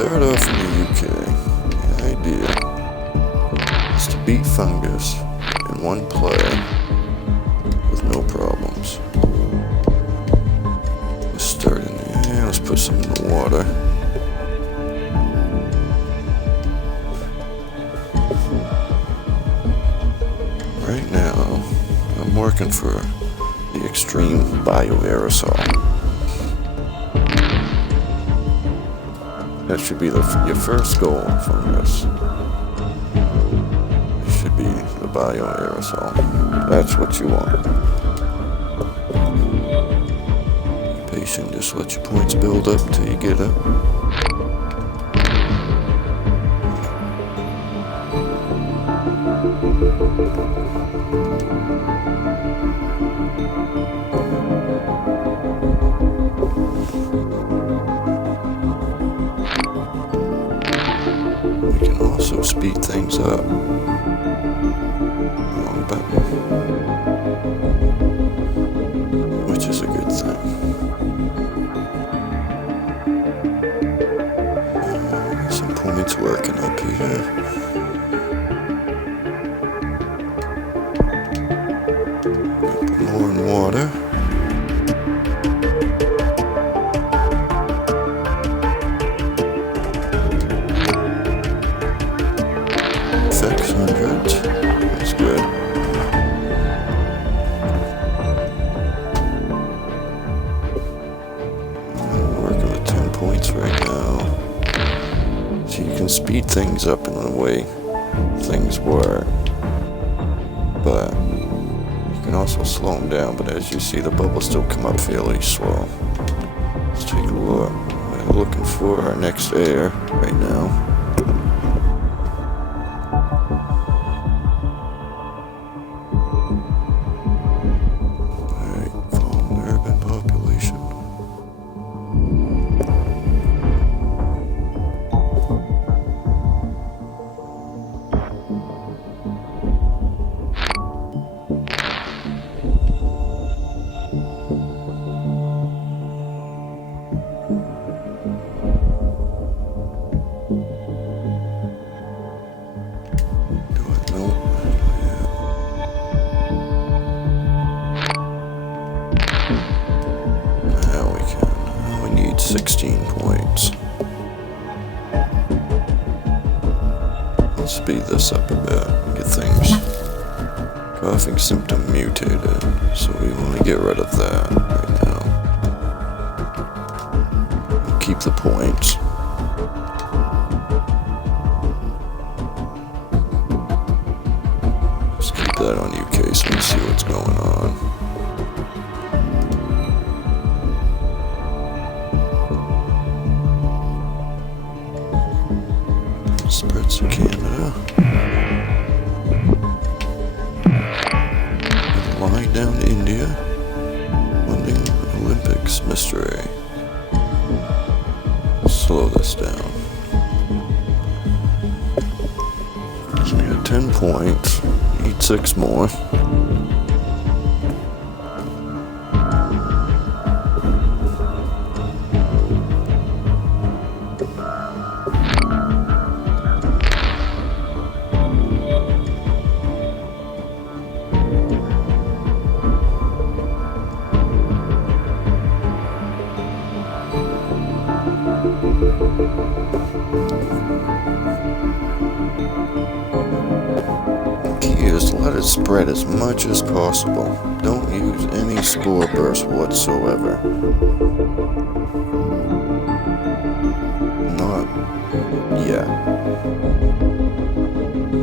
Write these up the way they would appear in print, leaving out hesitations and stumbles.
start off in the UK. The idea is to beat fungus in one play with no problems. Let's start in there. Let's put some in the water. Right now, I'm working for the Extreme Bioaerosol. That should be your first goal from this. It should be the bioaerosol. That's what you want. Be patient, just let your points build up till you get up. So speed things up. Wrong button. Which is a good thing. Some points working up here. Put more in water. That's good. I'm working with 10 points right now. So you can speed things up in the way things work. But you can also slow them down. But as you see, the bubbles still come up fairly slow. Let's take a look. We're looking for our next air right now. Now we can. Now we need 16 points. Let's speed this up a bit and get things. Coughing symptom mutated, so we want to get rid of that right now. We'll keep the points. Let's keep that on UK so we see what's going on. Spreads to Canada. Line down to India. Winning Olympics mystery. Slow this down. So we got 10 points. Need 6 more. Let it spread as much as possible. Don't use any spore burst whatsoever. Not yet.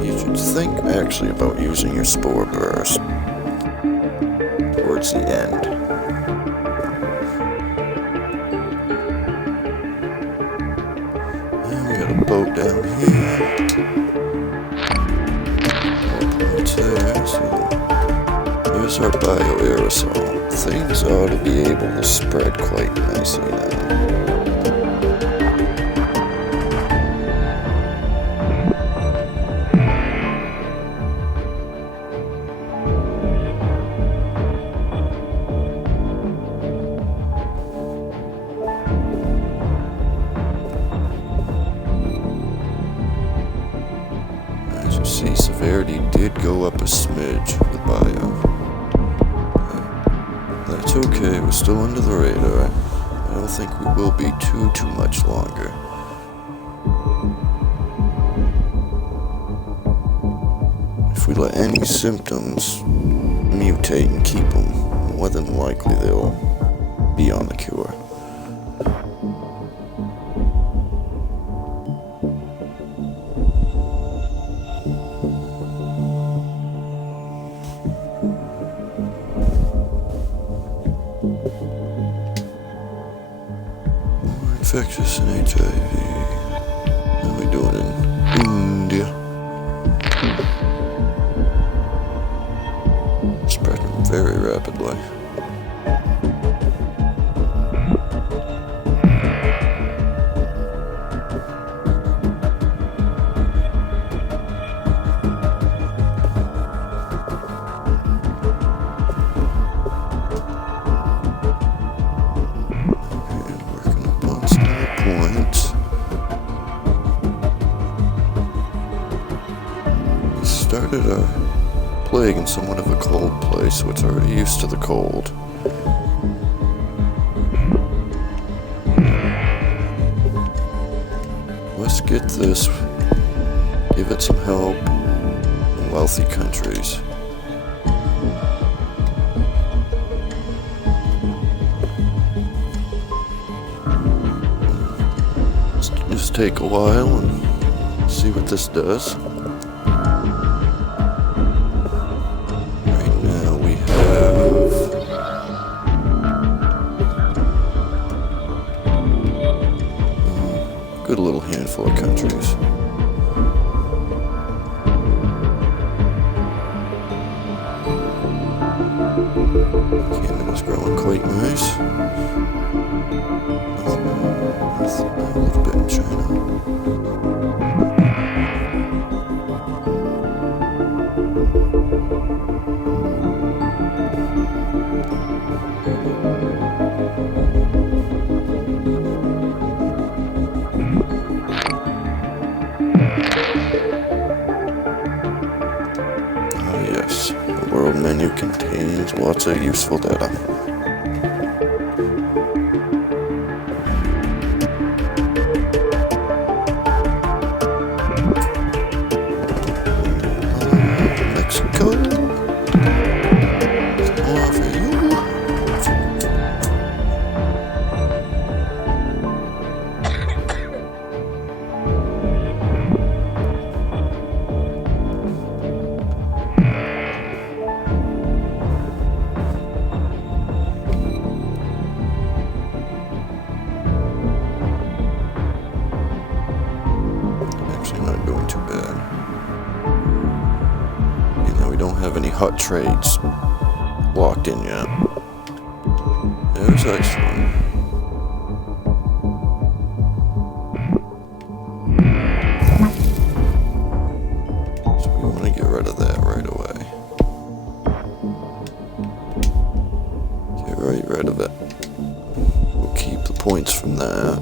You should think actually about using your spore burst towards the end. And we got a boat down here. There, so here's our bioaerosol. Things ought to be able to spread quite nicely now. go up a smidge with bio. That's okay, we're still under the radar. I don't think we will be too much longer. If we let any symptoms mutate and keep them, more than likely they'll be on the cure. Infectious and HIV. How are we doing in India? Spreading very rapidly. Started a plague in somewhat of a cold place, so it's already used to the cold. Let's get this, give it some help in wealthy countries. Let's just take a while and see what this does. Good little handful of countries. Canada's growing quite nice. A little bit in China. Yes, the world menu contains lots of useful data. Mexico. More for you. Not doing too bad. You know, we don't have any hot trades locked in yet. There's Iceland. So we want to get rid of that right away. Get right rid of it. We'll keep the points from that.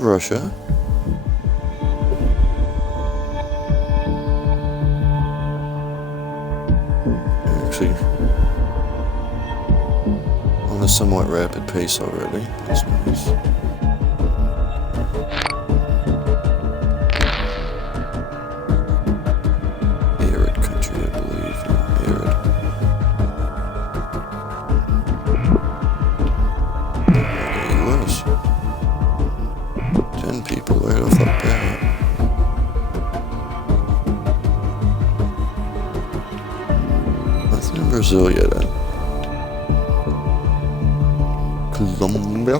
Russia. Actually, on a somewhat rapid pace already. That's nice. Arid country, I believe. Arid. US. 10 people right off the bat. Nothing in Brazil yet, then. Colombia.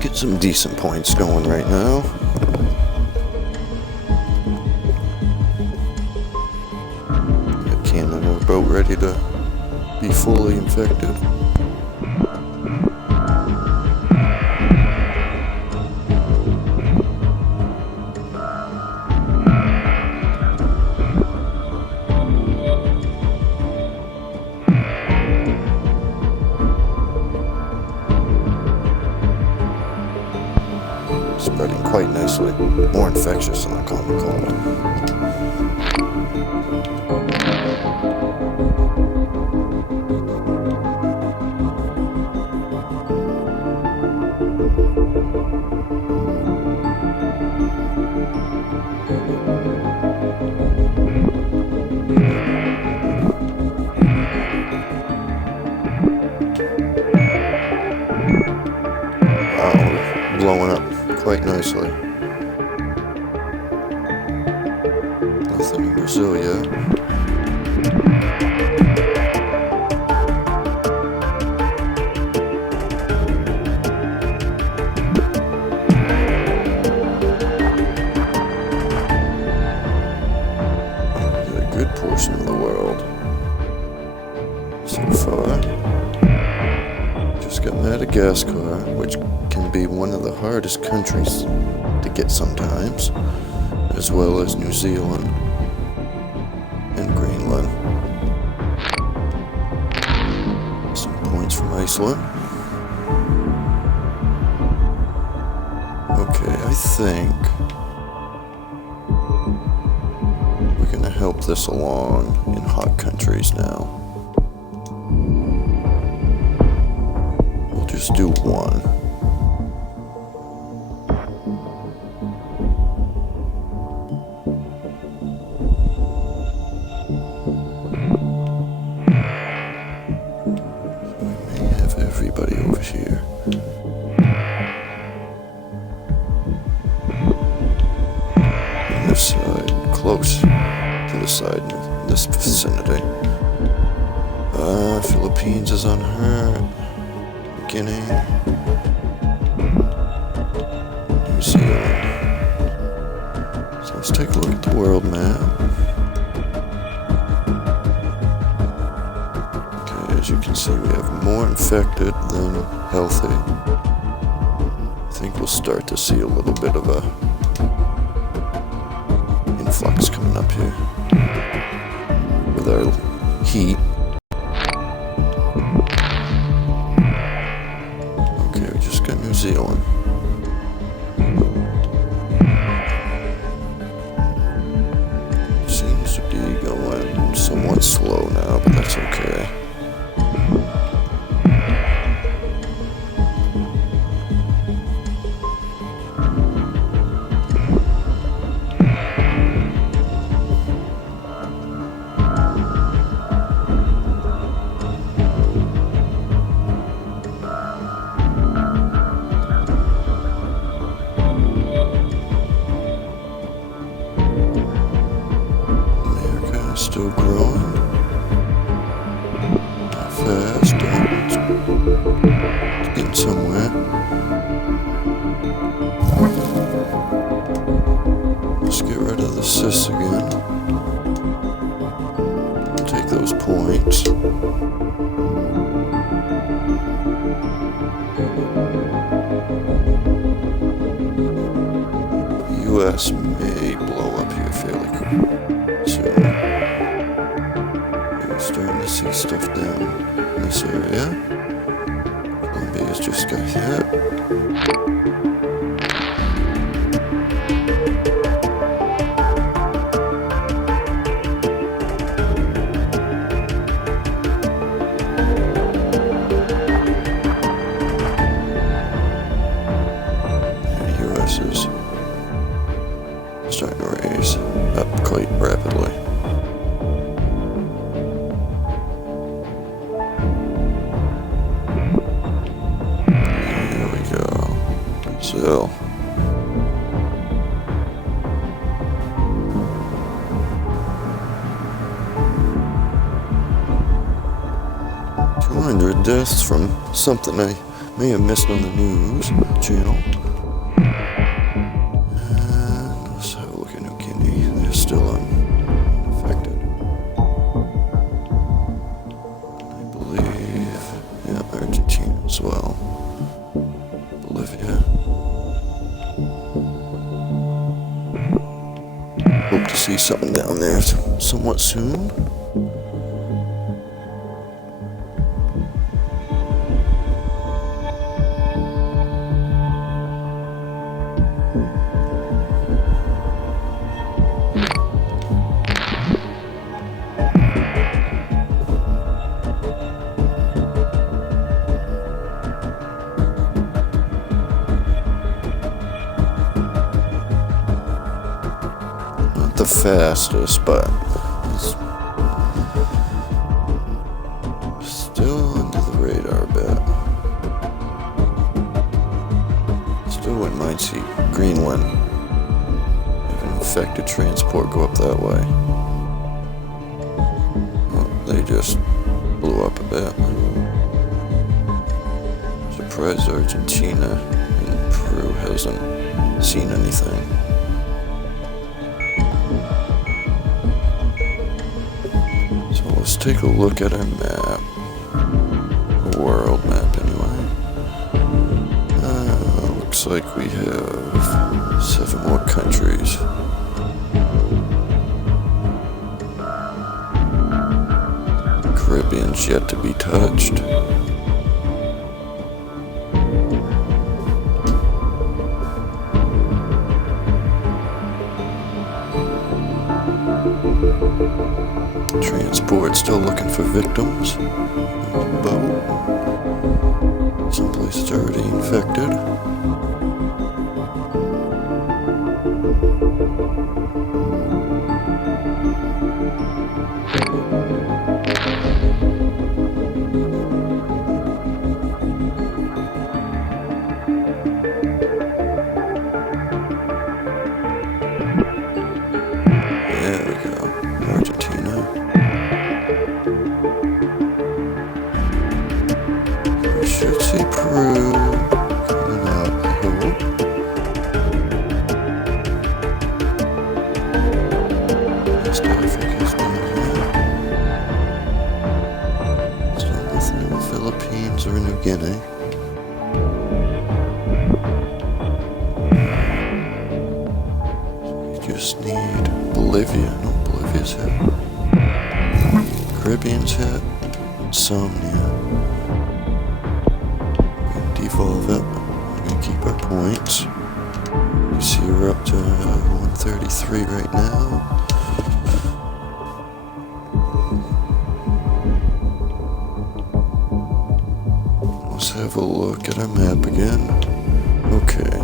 Get some decent points going right now. Canada about ready to be fully infected. quite nicely. More infectious than the common cold. Blowing up quite nicely. Nothing in Brazil yet. Got a good portion of the world so far. Just got Madagascar, which can be one of the hardest countries to get sometimes, as well as New Zealand and Greenland. Some points from Iceland. Okay, I think we're gonna help this along in hot countries now. We'll just do one. Everybody over here. On this side, close to the side in this vicinity. Philippines is unhurt. Guinea. New Zealand. So let's take a look at the world map. As you can see, we have more infected than healthy. I think we'll start to see a little bit of a influx coming up here with our heat. Okay, we just got New Zealand. Seems to be going somewhat slow now, but that's okay. Still growing. Not fast, but it's getting somewhere. Let's get rid of the cysts again. Take those points. The US may blow up here fairly soon. Starting to see stuff down in this area. Colombia's just got hit. And the US is starting to raise up quite rapidly. So, $200 deaths from something I may have missed on the news channel. And let's have a look at New Guinea. They're still unaffected. I believe, yeah, Argentina as well. Bolivia. Hope to see something down there somewhat soon. the fastest, but it's still under the radar a bit. Still wouldn't mind see Greenland. Even infected transport go up that way. Well, they just blew up a bit. Surprised Argentina and Peru hasn't seen anything. So let's take a look at our map. A world map anyway. Looks like we have 7 more countries. Caribbean's yet to be touched. Transport still looking for victims. Boat. Some places already infected. There we go. Argentina. We should see Peru coming up, I hope. West Africa's not here. Still nothing in the Philippines or New Guinea. Just need Bolivia. No, Bolivia's hit. Caribbean's hit. Somnia. We can devolve it. We can keep our points. You see we're up to 133 right now. Let's have a look at our map again. Okay.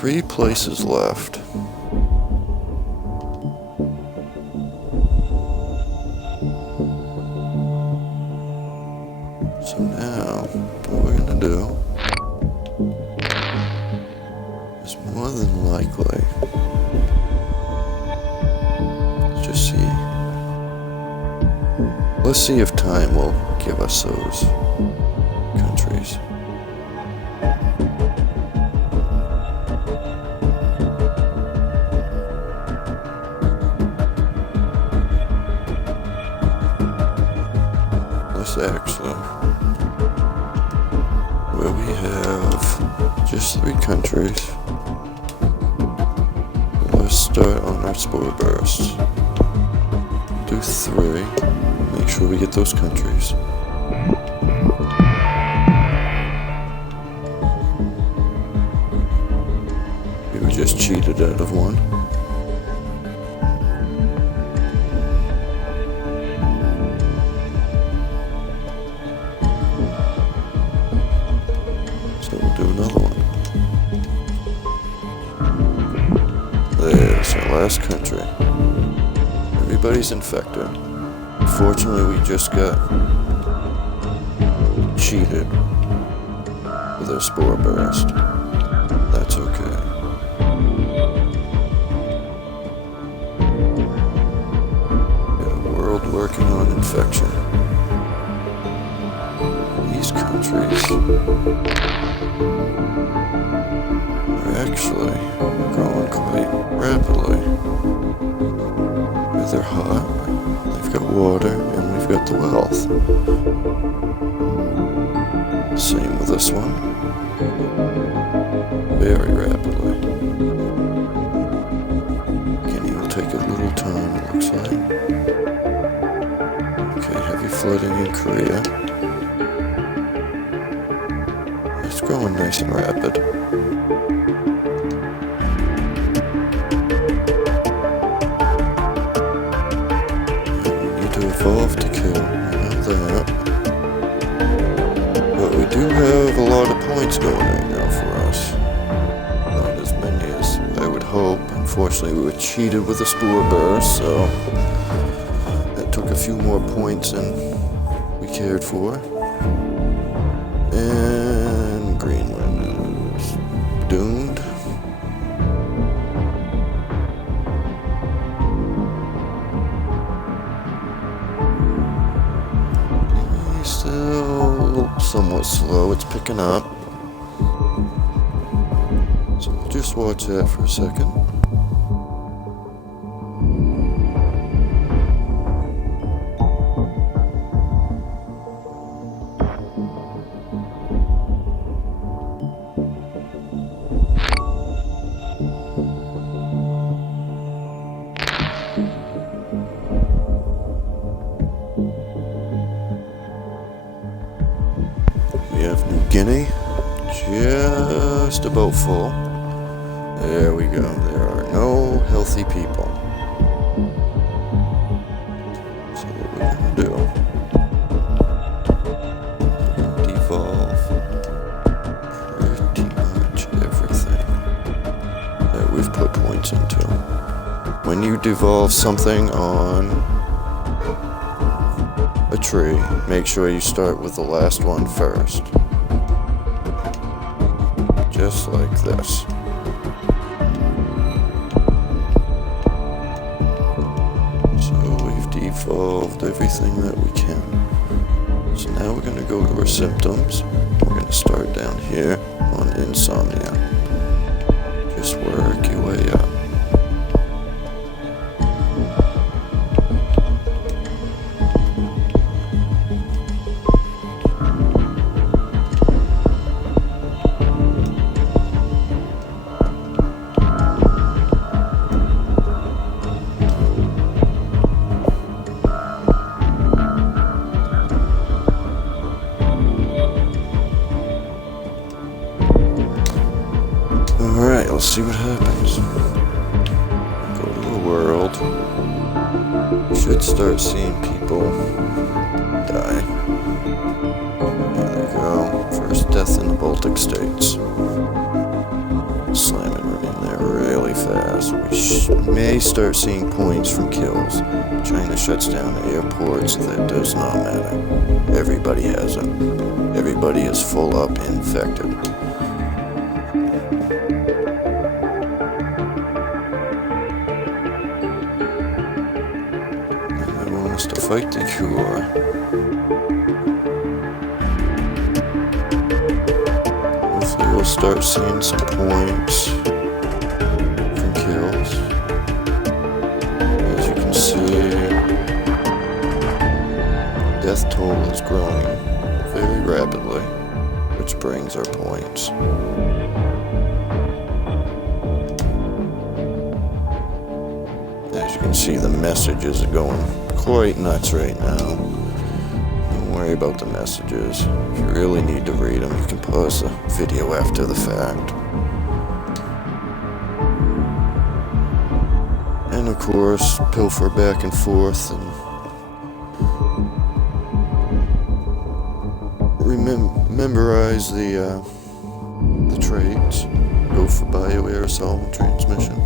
3 places left. So now, what we're gonna do is more than likely, let's just see. Let's see if time will give us those countries. Actually, where we have just 3 countries. Let's start on our spore bursts. Do 3. Make sure we get those countries. We were just cheated out of one. So we'll do another one. There's our last country. Everybody's infected. Unfortunately, we just got cheated with our spore burst. That's okay. Got a world working on infection. These countries are actually growing quite rapidly. They're hot, they've got water, and we've got the wealth. Same with this one. Very rapidly. Guinea will take a little time, it looks like. Okay, heavy flooding in Korea. It's growing nice and rapid. Evolve to kill, I know that. But we do have a lot of points going right now for us. Not as many as I unfortunately we were cheated with a spore burst, so that took a few more points than we cared for. And Greenland is doomed. He's still somewhat slow, it's picking up. So we'll just watch that for a second. We have New Guinea, just about full. There we go, there are no healthy people. So what we're gonna do, devolve pretty much everything that we've put points into. When you devolve something on a tree, make sure you start with the last one first. Just like this. So we've devolved everything that we can. So now we're going to go to our symptoms. We're going to start down here on insomnia. Just work your way up. Alright, let's see what happens. Go to the world. Should start seeing people die. There they go. First death in the Baltic states. Slamming right in there really fast. We may start seeing points from kills. China shuts down the airports. That does not matter. Everybody has it. Everybody is full up infected. To fight the cure. Hopefully we'll start seeing some points from kills. As you can see, death toll is growing very rapidly, which brings our points. As you can see, the messages are going quite nuts right now. Don't worry about the messages. If you really need to read them, you can pause the video after the fact. And of course, pilfer back and forth and memorize the traits. Go for bioaerosol transmission.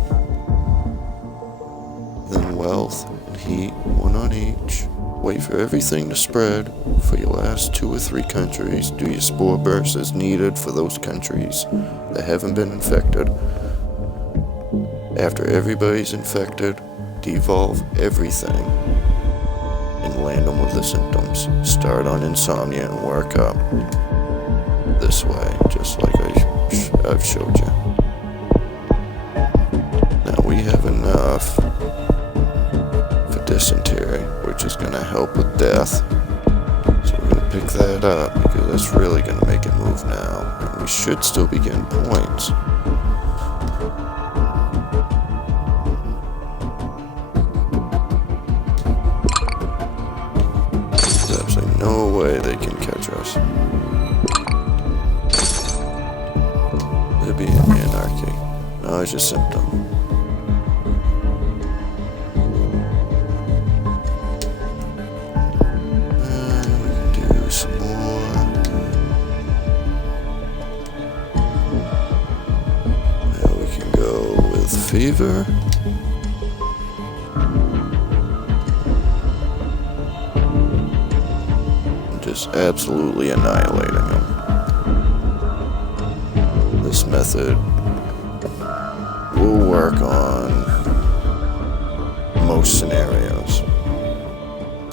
Then wealth and heat, one on each. Wait for everything to spread. For your last 2 or 3 countries, do your spore bursts as needed for those countries that haven't been infected. After everybody's infected, devolve everything and land them with the symptoms. Start on insomnia and work up this way, just like I've showed you. Now we have enough for dysentery, which is going to help with death. So we're going to pick that up because that's really going to make it move now. And we should still be getting points. There's absolutely no way they can catch us. It'd be an anarchy. No, it's just symptom. Fever. Weaver. And just absolutely annihilating them. This method will work on most scenarios.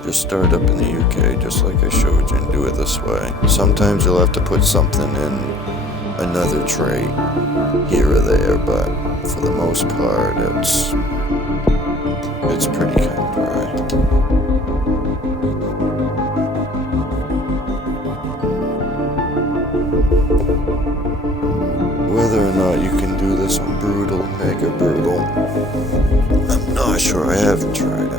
Just start up in the UK, just like I showed you, and do it this way. Sometimes you'll have to put something in another trait here or there, but for the most part, it's pretty cut and dry. Whether or not you can do this on Brutal, Mega Brutal, I'm not sure. I haven't tried it,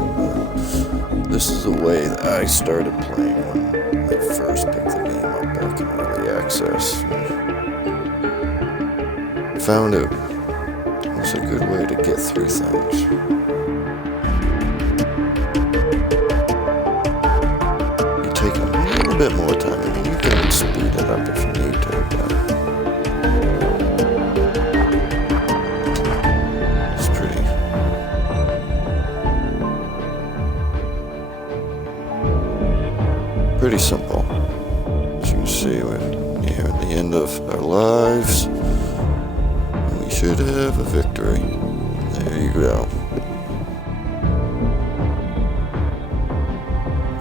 but this is the way that I started playing when I first picked the game up back in early access. Found it was a good way to get through things. You take a little bit more time. I mean, you can speed it up if you need to, but it's pretty simple. As you can see, we're near the end of our lives. Should have a victory. There you go.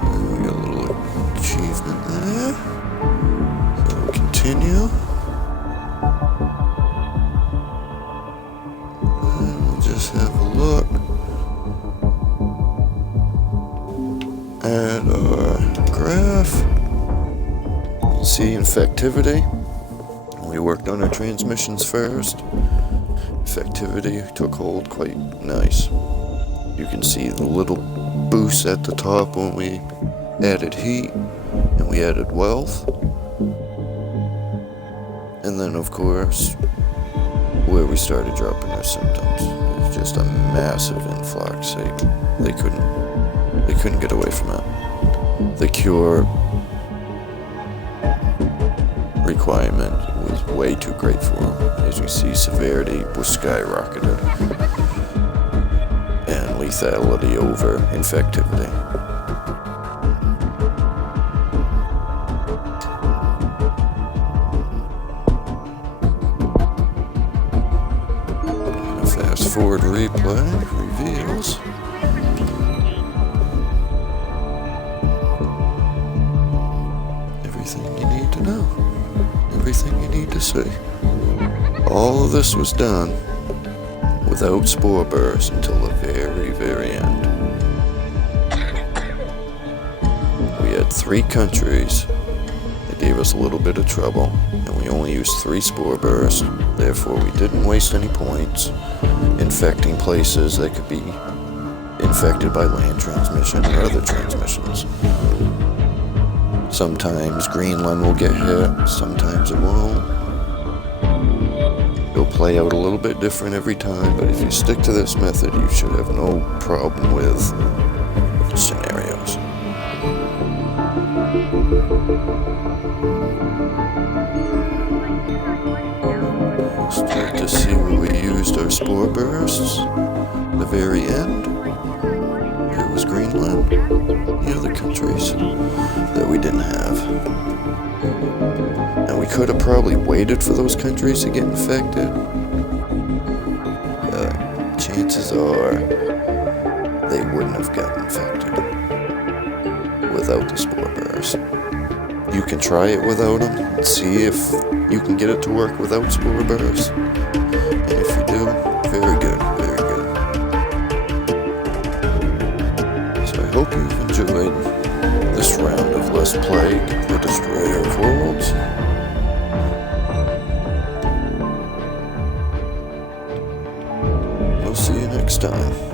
And we got a little achievement there. So we'll continue. And we'll just have a look at our graph. You can see infectivity. We worked on our transmissions first. Effectivity took hold quite nice. You can see the little boost at the top when we added heat and we added wealth. And then of course, where we started dropping our symptoms. It was just a massive influx. They couldn't get away from it. The cure requirement was way too great for them. As you see, severity was skyrocketed and lethality over infectivity. And a fast forward replay reveals everything you need to know. Everything you need to see. All of this was done without spore bursts until the very, very end. We had 3 countries that gave us a little bit of trouble, and we only used 3 spore bursts. Therefore, we didn't waste any points infecting places that could be infected by land transmission or other transmissions. Sometimes Greenland will get hit, sometimes it won't. It'll play out a little bit different every time, but if you stick to this method, you should have no problem with scenarios. Start to see where we used our spore bursts. The very end, it was Greenland. The other countries that we didn't have. And we could have probably waited for those countries to get infected. Chances are they wouldn't have gotten infected without the spore burst. You can try it without them and see if you can get it to work without spore burst. And if you do, very good, very good. So I hope you've enjoyed this round of Let's Plague, the Destroyer of Worlds. We'll see you next time.